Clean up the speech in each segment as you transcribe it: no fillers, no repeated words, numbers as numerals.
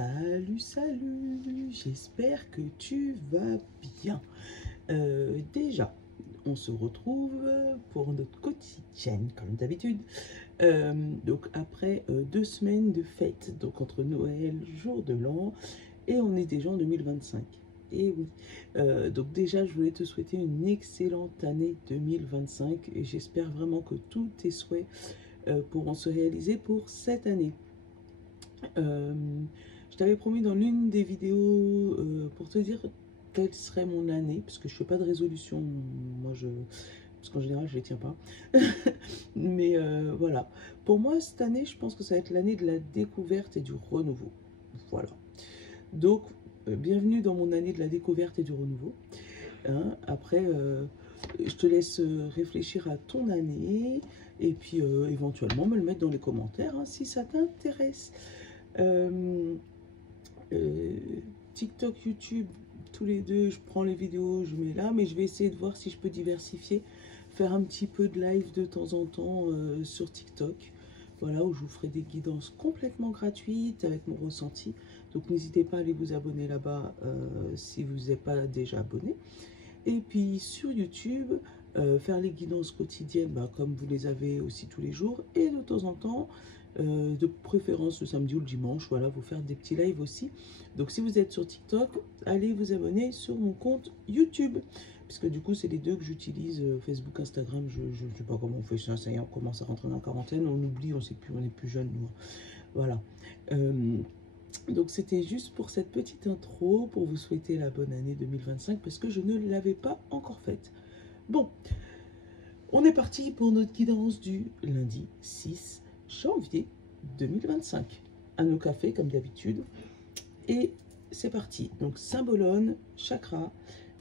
Salut, salut, j'espère que tu vas bien. Déjà, on se retrouve pour notre quotidienne, comme d'habitude. Donc après 2 semaines de fête, donc entre Noël, jour de l'an, et on est déjà en 2025. Et oui, donc déjà je voulais te souhaiter une excellente année 2025 et j'espère vraiment que tous tes souhaits pourront se réaliser pour cette année. Euh, je t'avais promis dans l'une des vidéos pour te dire quelle serait mon année, parce que je fais pas de résolution, parce qu'en général je les tiens pas. Mais voilà, pour moi cette année, je pense que ça va être l'année de la découverte et du renouveau. Voilà. Donc, bienvenue dans mon année de la découverte et du renouveau. Hein. Après, je te laisse réfléchir à ton année et puis éventuellement me le mettre dans les commentaires hein, si ça t'intéresse. Euh, euh, TikTok, YouTube, tous les deux, je prends les vidéos, je mets là, mais je vais essayer de voir si je peux diversifier, faire un petit peu de live de temps en temps sur TikTok, voilà, où je vous ferai des guidances complètement gratuites avec mon ressenti. Donc n'hésitez pas à aller vous abonner là-bas si vous n'êtes pas déjà abonné. Et puis sur YouTube, faire les guidances quotidiennes bah, comme vous les avez aussi tous les jours. Et de temps en temps, de préférence le samedi ou le dimanche, voilà, vous faire des petits lives aussi. Donc si vous êtes sur TikTok, allez vous abonner sur mon compte YouTube. Puisque du coup, c'est les deux que j'utilise, Facebook, Instagram. Je ne sais pas comment on fait ça, ça y est, on commence à rentrer dans la quarantaine, on oublie, on sait plus, on est plus jeune, nous. Voilà. Donc c'était juste pour cette petite intro, pour vous souhaiter la bonne année 2025, parce que je ne l'avais pas encore faite. Bon, on est parti pour notre guidance du lundi 6 janvier 2025. À nos cafés, comme d'habitude. Et c'est parti. Donc symbolone, chakra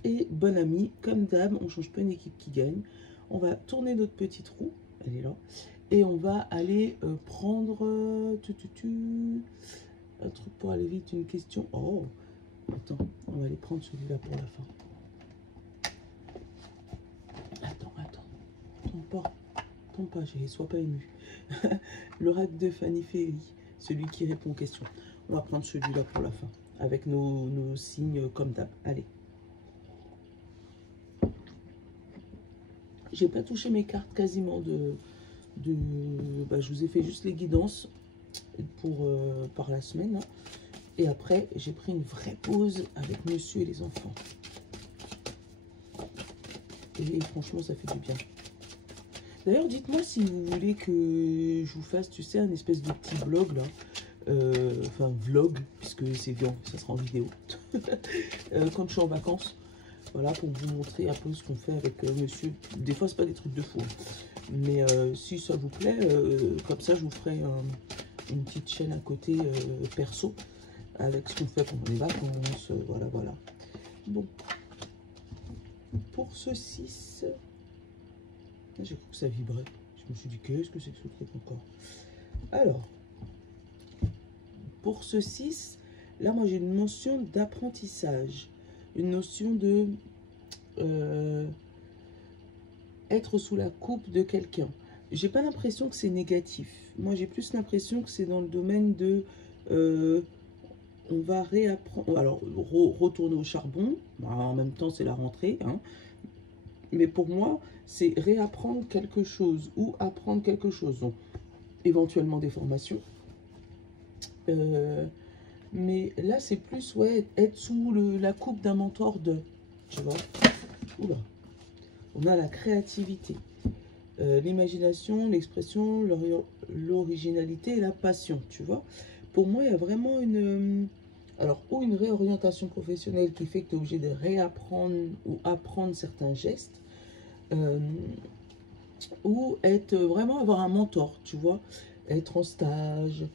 et bonne amie. Comme d'hab, on ne change pas une équipe qui gagne. On va tourner notre petite roue, elle est là. Et on va aller prendre... un truc pour aller vite, une question. Oh, attends, on va aller prendre celui-là pour la fin. Attends, tombe pas, chérie, sois pas ému. L'oracle de Fanny Ferry, celui qui répond aux questions. On va prendre celui-là pour la fin, avec nos signes comme d'hab. Allez. J'ai pas touché mes cartes quasiment bah, je vous ai fait juste les guidances pour par la semaine. Hein. Et après, j'ai pris une vraie pause avec monsieur et les enfants. Et franchement, ça fait du bien. D'ailleurs, dites-moi si vous voulez que je vous fasse, tu sais, un espèce de petit blog, là. Enfin, vlog, puisque c'est bien, ça sera en vidéo. Quand je suis en vacances, voilà, pour vous montrer un peu ce qu'on fait avec monsieur. Des fois, c'est pas des trucs de fou. Hein. Mais si ça vous plaît, comme ça, je vous ferai une petite chaîne à côté perso. Avec ce qu'on fait pendant les vacances, voilà, voilà. Bon, pour ce 6, j'ai cru que ça vibrait. Je me suis dit, qu'est-ce que c'est que ce truc encore? Alors, pour ce 6, là, moi, j'ai une notion d'apprentissage. Une notion de être sous la coupe de quelqu'un. J'ai pas l'impression que c'est négatif. Moi, j'ai plus l'impression que c'est dans le domaine de... on va réapprendre, alors retourner au charbon, en même temps c'est la rentrée, hein. Mais pour moi c'est réapprendre quelque chose ou apprendre quelque chose, donc éventuellement des formations. Mais là c'est plus ouais, être sous la coupe d'un mentor de, tu vois. Oula. On a la créativité, l'imagination, l'expression, l'originalité et la passion, tu vois. Pour moi il y a vraiment une... Alors, ou une réorientation professionnelle qui fait que tu es obligé de réapprendre ou apprendre certains gestes, ou être vraiment avoir un mentor, tu vois, être en stage,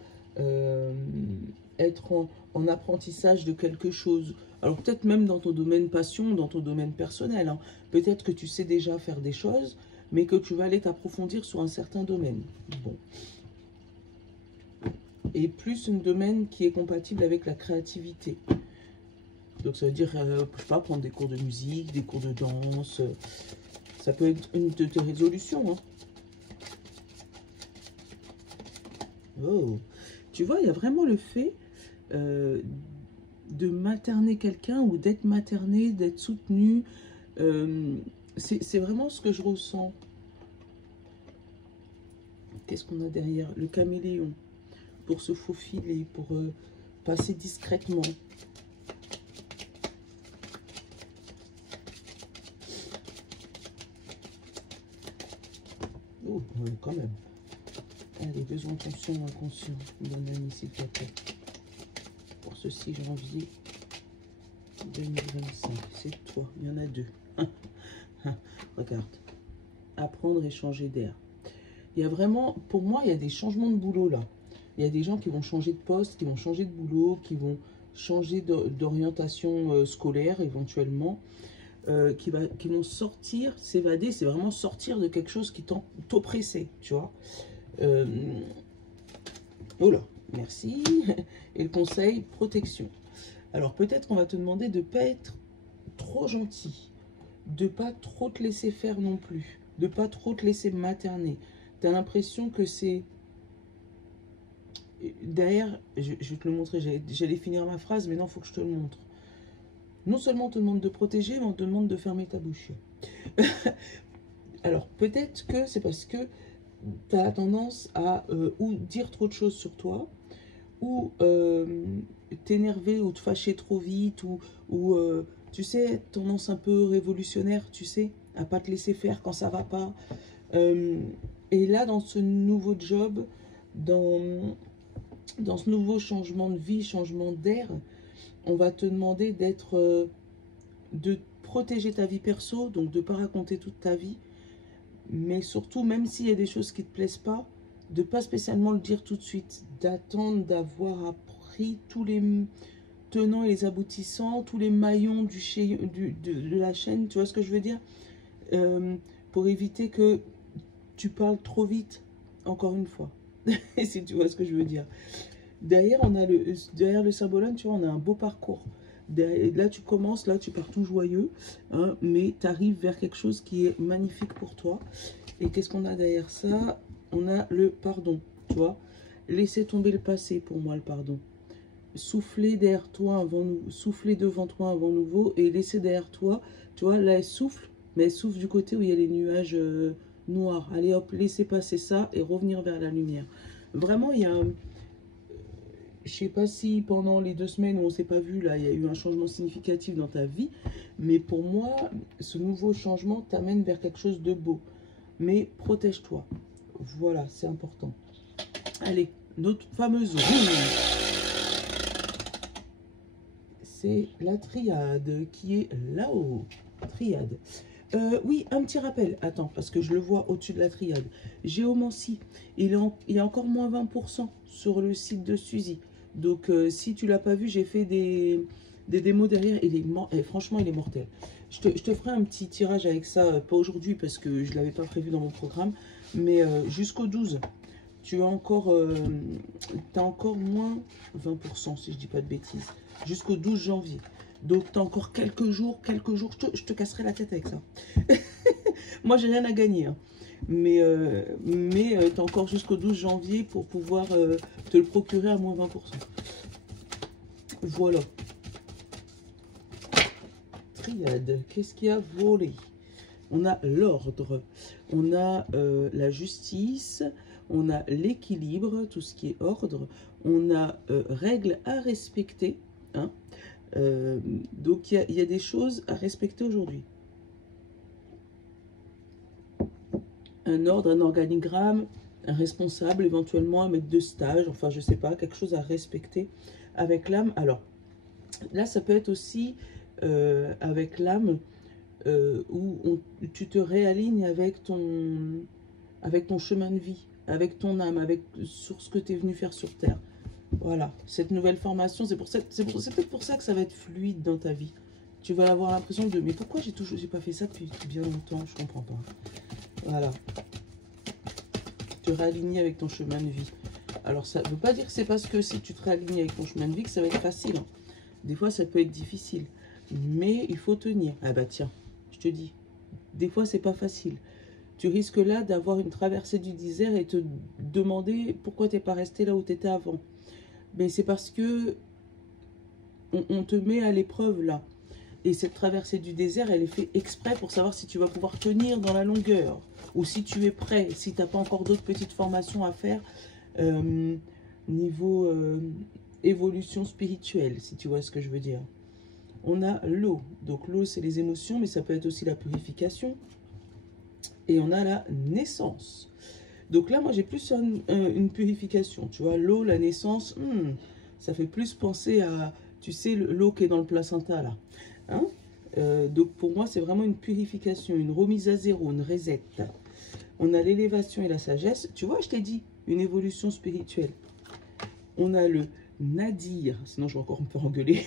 être en apprentissage de quelque chose. Alors, peut-être même dans ton domaine passion, dans ton domaine personnel. Hein. Peut-être que tu sais déjà faire des choses, mais que tu vas aller t'approfondir sur un certain domaine. Bon. Et plus un domaine qui est compatible avec la créativité. Donc ça veut dire, je sais pas, prendre des cours de musique, des cours de danse. Ça peut être une de tes résolutions. Hein. Oh. Tu vois, il y a vraiment le fait de materner quelqu'un ou d'être materné, d'être soutenu. C'est vraiment ce que je ressens. Qu'est-ce qu'on a derrière? Le caméléon, pour se faufiler, pour passer discrètement. Oh, quand même. Allez, besoin conscient ou inconscient, mon ami, s'il te plaît. Pour ce 6 janvier 2025, c'est toi, il y en a deux. Regarde, apprendre et changer d'air. Il y a vraiment, pour moi, il y a des changements de boulot là. Il y a des gens qui vont changer de poste, qui vont changer de boulot, qui vont changer d'orientation scolaire éventuellement, qui vont sortir, s'évader. C'est vraiment sortir de quelque chose qui t'oppressait, tu vois. Oh là, merci. Et le conseil, protection. Alors peut-être qu'on va te demander de ne pas être trop gentil, de ne pas trop te laisser faire non plus, de ne pas trop te laisser materner. Tu as l'impression que c'est... Derrière, je vais te le montrer, j'allais finir ma phrase, mais non, il faut que je te le montre. Non seulement on te demande de protéger, mais on te demande de fermer ta bouche. Alors, peut-être que c'est parce que tu as tendance à ou dire trop de choses sur toi, ou t'énerver ou te fâcher trop vite, ou tu sais, tendance un peu révolutionnaire, tu sais, à pas te laisser faire quand ça va pas. Et là, dans ce nouveau job, dans ce nouveau changement de vie, changement d'air, on va te demander de protéger ta vie perso, donc de ne pas raconter toute ta vie, mais surtout, même s'il y a des choses qui ne te plaisent pas, de ne pas spécialement le dire tout de suite, d'attendre d'avoir appris tous les tenants et les aboutissants, tous les maillons de la chaîne, tu vois ce que je veux dire, pour éviter que tu parles trop vite, encore une fois, si tu vois ce que je veux dire. Derrière, derrière le symbole, tu vois, on a un beau parcours. Là, tu commences, là, tu pars tout joyeux, hein, mais tu arrives vers quelque chose qui est magnifique pour toi. Et qu'est-ce qu'on a derrière ça? On a le pardon, tu vois. Laisser tomber le passé, pour moi, le pardon. Souffler derrière toi un vent nouveau, souffler devant toi un vent nouveau et laisser derrière toi, tu vois, là, elle souffle, mais elle souffle du côté où il y a les nuages noirs. Allez, hop, laissez passer ça et revenir vers la lumière. Vraiment, il y a un... Je sais pas si pendant les 2 semaines où on s'est pas vu, là, il y a eu un changement significatif dans ta vie. Mais pour moi, ce nouveau changement t'amène vers quelque chose de beau. Mais protège-toi. Voilà, c'est important. Allez, notre fameuse roue. C'est la triade qui est là-haut. Triade. Oui, un petit rappel. Attends, parce que je le vois au-dessus de la triade. Géomancie. Il y a encore moins 20% sur le site de Suzy. Donc, si tu l'as pas vu, j'ai fait des démos derrière. Franchement, il est mortel. Je te ferai un petit tirage avec ça, pas aujourd'hui parce que je ne l'avais pas prévu dans mon programme, mais jusqu'au 12. Tu as encore, t'as encore moins 20%, si je dis pas de bêtises, jusqu'au 12 janvier. Donc, tu as encore quelques jours, je te casserai la tête avec ça. Moi, j'ai rien à gagner, hein. Mais tu as encore jusqu'au 12 janvier pour pouvoir te le procurer à moins 20%. Voilà. Triade, qu'est-ce qui a volé? On a l'ordre, on a la justice, on a l'équilibre, tout ce qui est ordre, on a règles à respecter, hein. Donc il y a des choses à respecter aujourd'hui. Un ordre, un organigramme, un responsable, éventuellement un maître de stage, enfin je sais pas, quelque chose à respecter avec l'âme. Alors là ça peut être aussi avec l'âme où tu te réalignes avec ton chemin de vie, avec ton âme, sur ce que tu es venu faire sur Terre. Voilà, cette nouvelle formation, c'est peut-être pour ça que ça va être fluide dans ta vie. Tu vas avoir l'impression de, mais pourquoi j'ai pas fait ça depuis bien longtemps, je comprends pas. Voilà. Te réaligner avec ton chemin de vie. Alors ça ne veut pas dire que c'est parce que si tu te réalignes avec ton chemin de vie que ça va être facile, hein. Des fois ça peut être difficile, mais il faut tenir. Ah bah tiens, je te dis, des fois c'est pas facile. Tu risques là d'avoir une traversée du désert et te demander pourquoi tu n'es pas resté là où tu étais avant. Mais c'est parce que on te met à l'épreuve là. Et cette traversée du désert, elle est faite exprès pour savoir si tu vas pouvoir tenir dans la longueur. Ou si tu es prêt, si tu n'as pas encore d'autres petites formations à faire niveau évolution spirituelle, si tu vois ce que je veux dire. On a l'eau. Donc l'eau, c'est les émotions, mais ça peut être aussi la purification. Et on a la naissance. Donc là, moi, j'ai plus une purification. Tu vois, l'eau, la naissance, ça fait plus penser à, tu sais, l'eau qui est dans le placenta, là. Hein? Donc pour moi, c'est vraiment une purification, une remise à zéro, une reset. On a l'élévation et la sagesse. Tu vois, je t'ai dit, une évolution spirituelle. On a le nadir, sinon je vais encore me faire engueuler.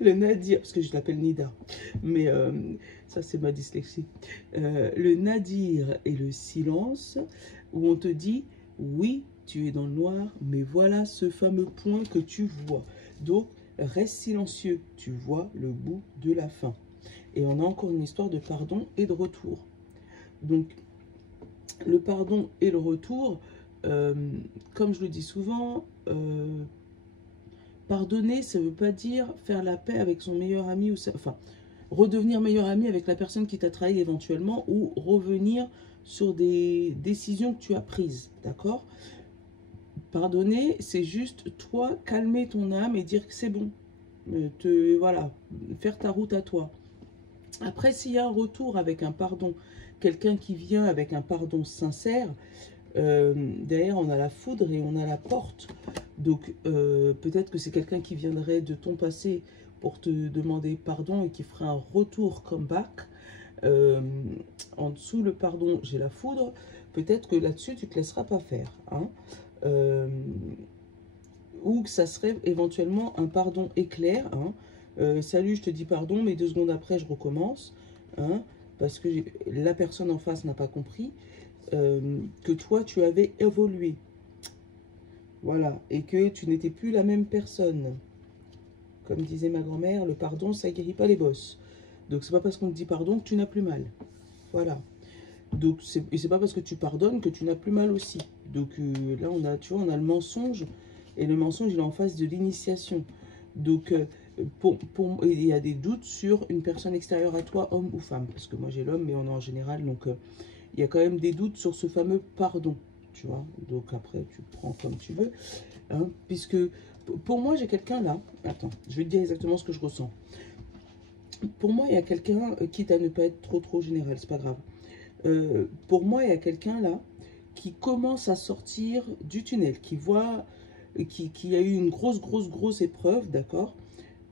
Le nadir, parce que je l'appelle Nida, mais ça c'est ma dyslexie. Le nadir et le silence, où on te dit, oui, tu es dans le noir, mais voilà ce fameux point que tu vois. Donc, reste silencieux, tu vois le bout de la fin. Et on a encore une histoire de pardon et de retour. Donc, le pardon et le retour, comme je le dis souvent, pardonner, ça ne veut pas dire faire la paix avec son meilleur ami, enfin, redevenir meilleur ami avec la personne qui t'a trahi éventuellement, ou revenir sur des décisions que tu as prises, d'accord? Pardonner, c'est juste toi calmer ton âme et dire que c'est bon. Voilà, faire ta route à toi. Après, s'il y a un retour avec un pardon, quelqu'un qui vient avec un pardon sincère, derrière on a la foudre et on a la porte. Donc peut-être que c'est quelqu'un qui viendrait de ton passé pour te demander pardon et qui ferait un retour comeback. En dessous le pardon, j'ai la foudre. Peut-être que là-dessus tu te laisseras pas faire. Hein. Ou que ça serait éventuellement un pardon éclair. Hein. Salut, je te dis pardon, mais 2 secondes après je recommence. Hein, parce que la personne en face n'a pas compris que toi tu avais évolué. Voilà, et que tu n'étais plus la même personne. Comme disait ma grand-mère, le pardon, ça guérit pas les bosses. Donc c'est pas parce qu'on te dit pardon que tu n'as plus mal. Voilà. Donc c'est pas parce que tu pardonnes que tu n'as plus mal aussi. Donc là on a, tu vois, on a le mensonge, et le mensonge il est en face de l'initiation. Donc il y a des doutes sur une personne extérieure à toi, homme ou femme, parce que moi j'ai l'homme, mais on est en général, donc il y a quand même des doutes sur ce fameux pardon. Tu vois, donc après tu prends comme tu veux, hein, puisque pour moi j'ai quelqu'un là, attends, je vais te dire exactement ce que je ressens. Pour moi il y a quelqu'un, quitte à ne pas être trop général, c'est pas grave, pour moi il y a quelqu'un là qui commence à sortir du tunnel, qui voit, qui a eu une grosse épreuve, d'accord,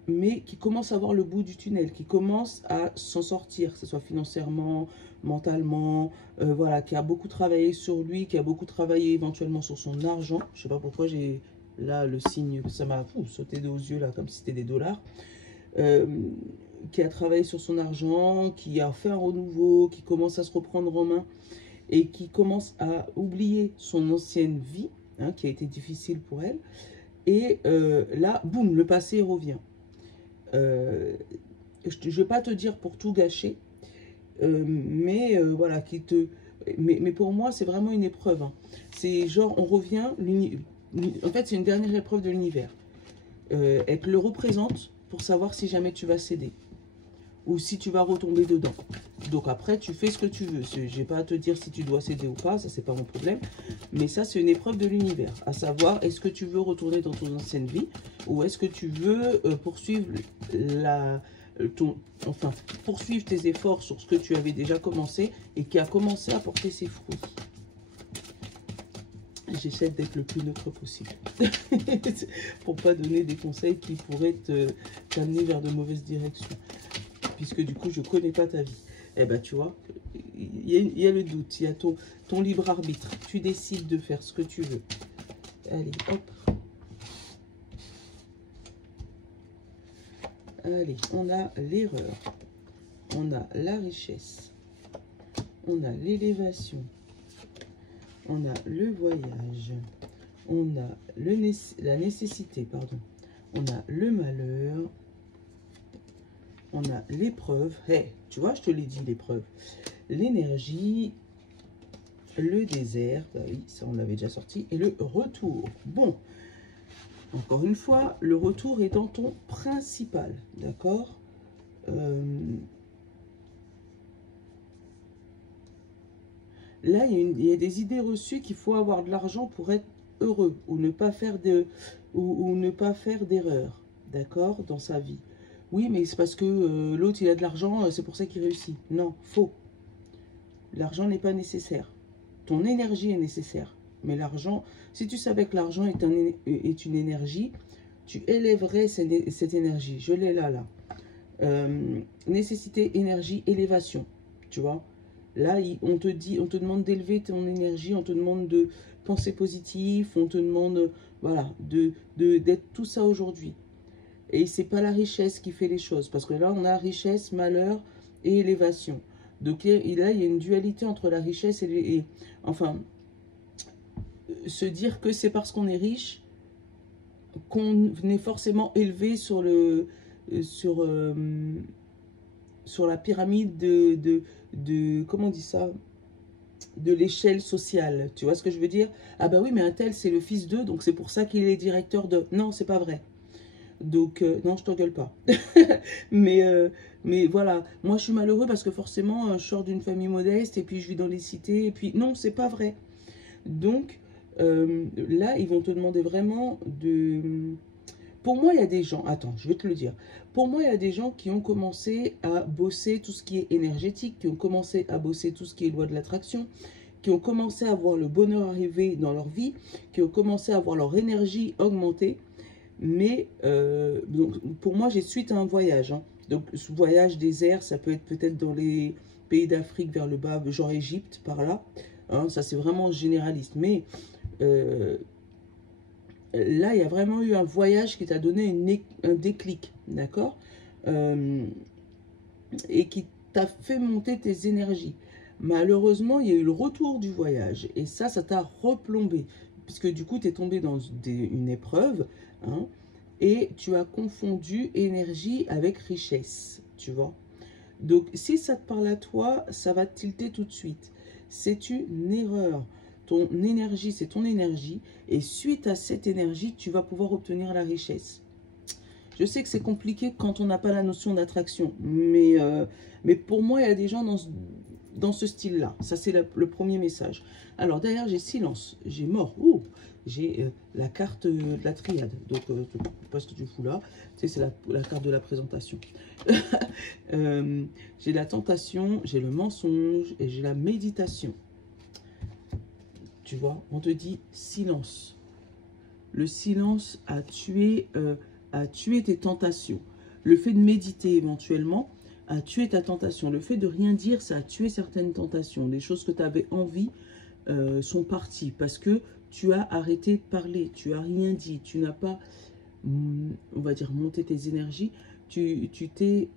mais qui commence à voir le bout du tunnel, qui commence à s'en sortir, que ce soit financièrement, mentalement, voilà, qui a beaucoup travaillé sur lui, qui a beaucoup travaillé éventuellement sur son argent. Je sais pas pourquoi j'ai là le signe, ça m'a sauté aux yeux là, comme si c'était des dollars. Qui a travaillé sur son argent, qui a fait un renouveau, qui commence à se reprendre en main et qui commence à oublier son ancienne vie, hein, qui a été difficile pour elle. Et là, boum, le passé revient. Je ne vais pas te dire pour tout gâcher, mais voilà, mais pour moi, c'est vraiment une épreuve. Hein. C'est genre, on revient, en fait, c'est une dernière épreuve de l'univers. Elle te le représente pour savoir si jamais tu vas céder ou si tu vas retomber dedans. Donc après, tu fais ce que tu veux. Je n'ai pas à te dire si tu dois céder ou pas, ça c'est pas mon problème. Mais ça, c'est une épreuve de l'univers. À savoir, est-ce que tu veux retourner dans ton ancienne vie ou est-ce que tu veux poursuivre poursuivre tes efforts sur ce que tu avais déjà commencé et qui a commencé à porter ses fruits. J'essaie d'être le plus neutre possible. Pour pas donner des conseils qui pourraient t'amener vers de mauvaises directions. Puisque du coup, je connais pas ta vie. Eh ben, tu vois, il y a le doute, il y a ton libre arbitre. Tu décides de faire ce que tu veux. Allez, hop. Allez, on a l'erreur. On a la richesse. On a l'élévation. On a le voyage. On a la nécessité, pardon. On a le malheur. On a l'épreuve. Hey, tu vois, je te l'ai dit, l'épreuve. L'énergie, le désert. Bah oui, ça, on l'avait déjà sorti. Et le retour. Bon. Encore une fois, le retour est dans ton principal, d'accord? Là, il y a des idées reçues qu'il faut avoir de l'argent pour être heureux ou ne pas faire ou ne pas faire d'erreur, d'accord, dans sa vie. Oui, mais c'est parce que l'autre, il a de l'argent, c'est pour ça qu'il réussit. Non, faux. L'argent n'est pas nécessaire. Ton énergie est nécessaire. Mais l'argent, si tu savais que l'argent est une énergie, tu élèverais cette énergie. Je l'ai là, là. Nécessité, énergie, élévation. Tu vois? Là, on te demande d'élever ton énergie, on te demande de penser positif, on te demande, voilà, d'être tout ça aujourd'hui. Et c'est pas la richesse qui fait les choses, parce que là, on a richesse, malheur et élévation. Donc là, il y a une dualité entre la richesse enfin, se dire que c'est parce qu'on est riche qu'on est forcément élevé sur la pyramide comment on dit ça, de l'échelle sociale. Tu vois ce que je veux dire? Ah bah oui, mais un tel, c'est le fils d'eux, donc c'est pour ça qu'il est directeur de... Non, c'est pas vrai. Donc, non, je t'engueule pas. mais voilà, moi je suis malheureux parce que forcément, je sors d'une famille modeste et puis je vis dans les cités. Et puis, non, c'est pas vrai. Donc, là, ils vont te demander vraiment de... Pour moi, il y a des gens... Attends, je vais te le dire. Pour moi, il y a des gens qui ont commencé à bosser tout ce qui est énergétique, qui ont commencé à bosser tout ce qui est loi de l'attraction, qui ont commencé à voir le bonheur arriver dans leur vie, qui ont commencé à voir leur énergie augmenter. Mais donc, pour moi, j'ai suite à un voyage. Hein. Donc, ce voyage désert, ça peut être peut-être dans les pays d'Afrique vers le bas, genre Égypte, par là. Hein, ça, c'est vraiment généraliste. Mais là, il y a vraiment eu un voyage qui t'a donné un déclic, d'accord? Et qui t'a fait monter tes énergies. Malheureusement, il y a eu le retour du voyage. Et ça t'a replombé. Puisque du coup, tu es tombé dans une épreuve. Hein, et tu as confondu énergie avec richesse. Tu vois? Donc, si ça te parle à toi, ça va te tilter tout de suite. C'est une erreur. Ton énergie, c'est ton énergie. Et suite à cette énergie, tu vas pouvoir obtenir la richesse. Je sais que c'est compliqué quand on n'a pas la notion d'attraction. Mais pour moi, il y a des gens dans ce style-là. Ça, c'est le premier message. Alors, derrière, j'ai silence. J'ai mort. Ouh, j'ai la carte de la triade. Donc, je ne sais pas ce que tu fous là. Tu sais, c'est la carte de la présentation. J'ai la tentation, j'ai le mensonge et j'ai la méditation. Tu vois, on te dit silence. Le silence a tué tes tentations. Le fait de méditer éventuellement a tué ta tentation. Le fait de rien dire, ça a tué certaines tentations. Les choses que tu avais envie sont parties parce que tu as arrêté de parler, tu n'as rien dit, tu n'as pas, on va dire, monté tes énergies. Tu t'es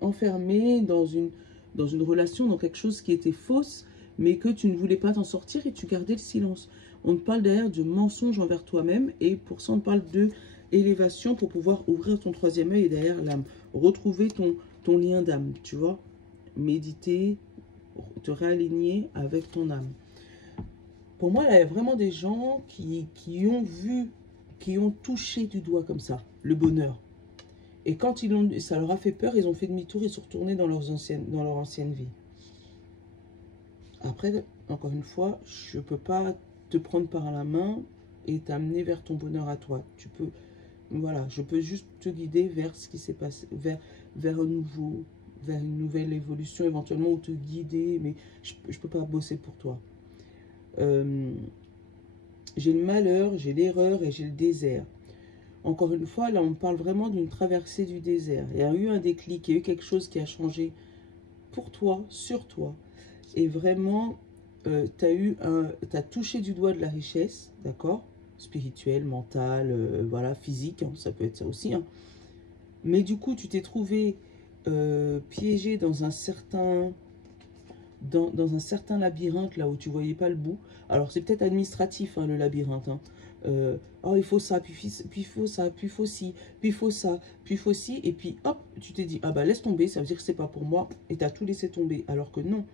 enfermé dans une relation, dans quelque chose qui était fausse, mais que tu ne voulais pas t'en sortir et tu gardais le silence. On te parle derrière de mensonge envers toi-même et pour ça on te parle de élévation pour pouvoir ouvrir ton troisième œil et derrière l'âme. Retrouver ton lien d'âme, tu vois. Méditer, te réaligner avec ton âme. Pour moi, il y a vraiment des gens qui ont vu, qui ont touché du doigt comme ça, le bonheur. Et quand ça leur a fait peur, ils ont fait demi-tour et sont retournés dans leur ancienne vie. Après, encore une fois, je ne peux pas te prendre par la main et t'amener vers ton bonheur à toi. Voilà, je peux juste te guider vers ce qui s'est passé, vers une nouvelle évolution éventuellement, ou te guider, mais je ne peux pas bosser pour toi. J'ai le malheur, j'ai l'erreur et j'ai le désert. Encore une fois, là, on parle vraiment d'une traversée du désert. Il y a eu un déclic, il y a eu quelque chose qui a changé pour toi, sur toi. Et vraiment, t'as touché du doigt de la richesse, d'accord? Spirituelle, mentale, voilà, physique, hein, ça peut être ça aussi. Hein. Mais du coup, tu t'es trouvé piégé dans un certain labyrinthe, là où tu voyais pas le bout. Alors, c'est peut-être administratif, hein, le labyrinthe. Hein. Oh, il faut ça, puis il faut ça, puis il faut ci, puis il faut ça, puis il faut ci. Et puis, hop, tu t'es dit, ah bah laisse tomber, ça veut dire que c'est pas pour moi. Et tu as tout laissé tomber. Alors que non,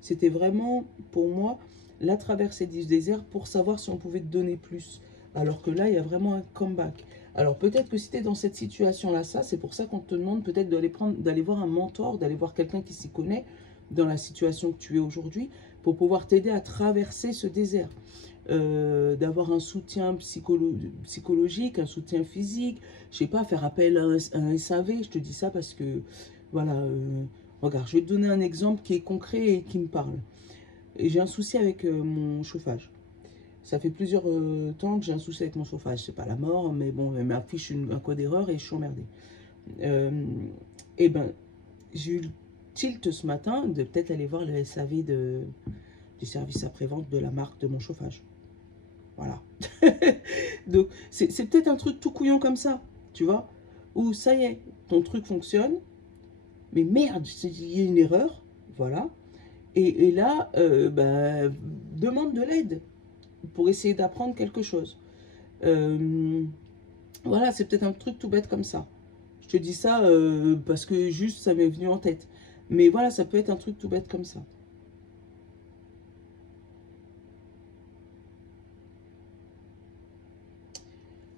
c'était vraiment, pour moi, la traversée du désert pour savoir si on pouvait te donner plus. Alors que là, il y a vraiment un comeback. Alors peut-être que si tu es dans cette situation-là, ça, c'est pour ça qu'on te demande peut-être d'aller voir un mentor, d'aller voir quelqu'un qui s'y connaît dans la situation que tu es aujourd'hui, pour pouvoir t'aider à traverser ce désert. D'avoir un soutien psychologique, un soutien physique, je sais pas, faire appel à un SAV, je te dis ça parce que, voilà, regarde, je vais te donner un exemple qui est concret et qui me parle. J'ai un souci avec mon chauffage. Ça fait plusieurs temps que j'ai un souci avec mon chauffage. C'est pas la mort, mais bon, elle m'affiche un code d'erreur et je suis emmerdée. Et ben, j'ai eu le tilt ce matin de peut-être aller voir le SAV du service après-vente de la marque de mon chauffage. Voilà. Donc, c'est peut-être un truc tout couillon comme ça, tu vois, où ça y est, ton truc fonctionne, mais merde, il y a une erreur, voilà. Et là, demande de l'aide pour essayer d'apprendre quelque chose. Voilà, c'est peut-être un truc tout bête comme ça. Je te dis ça parce que juste ça m'est venu en tête. Mais voilà, ça peut être un truc tout bête comme ça.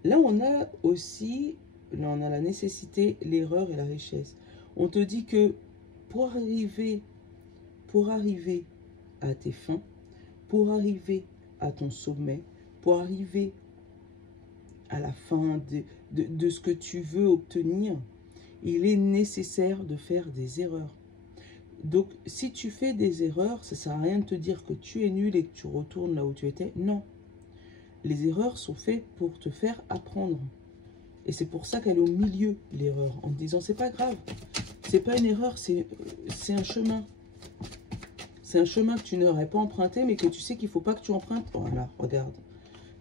Là, on a aussi, là, on a la nécessité, l'erreur et la richesse. On te dit que pour arriver à tes fins, pour arriver à ton sommet, pour arriver à la fin de ce que tu veux obtenir, il est nécessaire de faire des erreurs. Donc, si tu fais des erreurs, ça ne sert à rien de te dire que tu es nul et que tu retournes là où tu étais. Non. Les erreurs sont faites pour te faire apprendre. Et c'est pour ça qu'elle est au milieu, l'erreur, en te disant, c'est pas grave. C'est pas une erreur, c'est un chemin. C'est un chemin que tu n'aurais pas emprunté, mais que tu sais qu'il ne faut pas que tu empruntes. Voilà, regarde.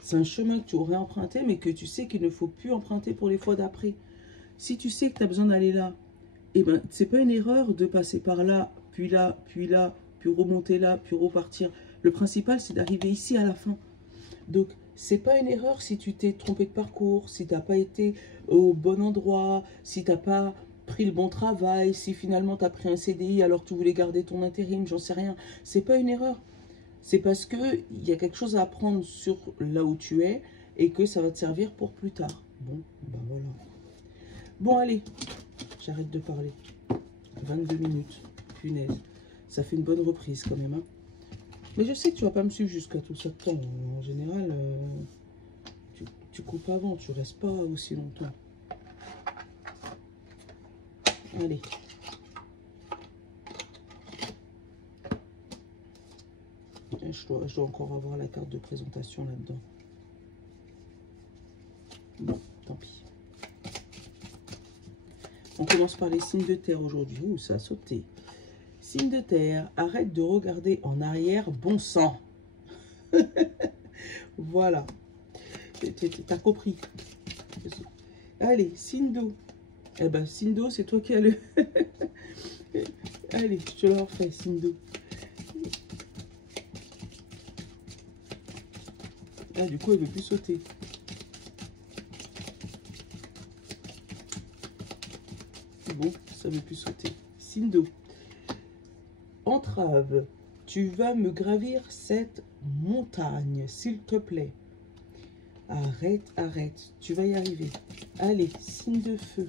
C'est un chemin que tu aurais emprunté, mais que tu sais qu'il ne faut plus emprunter pour les fois d'après. Si tu sais que tu as besoin d'aller là, eh ben, c'est pas une erreur de passer par là, puis remonter là, puis repartir. Le principal, c'est d'arriver ici à la fin. Donc, c'est pas une erreur si tu t'es trompé de parcours, si tu n'as pas été au bon endroit, si tu n'as pas pris le bon travail, si finalement tu as pris un CDI alors que tu voulais garder ton intérim, j'en sais rien. C'est pas une erreur. C'est parce qu'il y a quelque chose à apprendre sur là où tu es et que ça va te servir pour plus tard. Bon, ben voilà. Bon, allez, j'arrête de parler. 22 minutes, punaise. Ça fait une bonne reprise quand même, hein. Mais je sais que tu vas pas me suivre jusqu'à tout ça de temps. En général, tu coupes avant, tu restes pas aussi longtemps. Allez. Je dois encore avoir la carte de présentation là-dedans. Bon, tant pis. On commence par les signes de terre aujourd'hui. Ouh, ça a sauté. Signe de terre, arrête de regarder en arrière, bon sang. Voilà. T'as compris. Allez, signe d'eau. Eh ben, signe d'eau, c'est toi qui as le... Allez, je te le refais, signe d'eau. Ah, du coup, elle ne veut plus sauter. Bon, ça ne veut plus sauter. Signe d'eau. Entrave, tu vas me gravir cette montagne, s'il te plaît. Arrête, arrête, tu vas y arriver. Allez, signe de feu.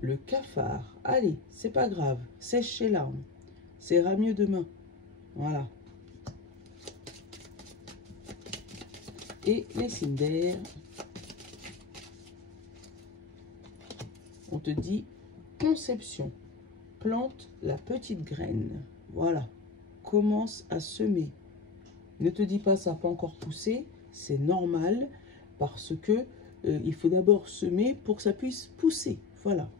Le cafard, allez, c'est pas grave, sèche ses larmes. Ça ira mieux demain. Voilà. Et les signes d'air. On te dit conception. Plante la petite graine. Voilà. Commence à semer. Ne te dis pas ça n'a pas encore poussé. C'est normal parce que il faut d'abord semer pour que ça puisse pousser. Voilà.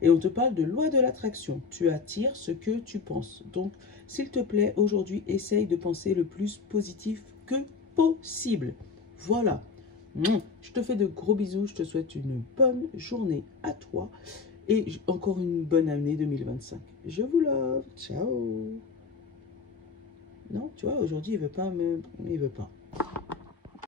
Et on te parle de loi de l'attraction. Tu attires ce que tu penses. Donc, s'il te plaît, aujourd'hui, essaye de penser le plus positif que possible. Voilà. Je te fais de gros bisous. Je te souhaite une bonne journée à toi. Et encore une bonne année 2025. Je vous love. Ciao. Non, tu vois, aujourd'hui, il veut pas.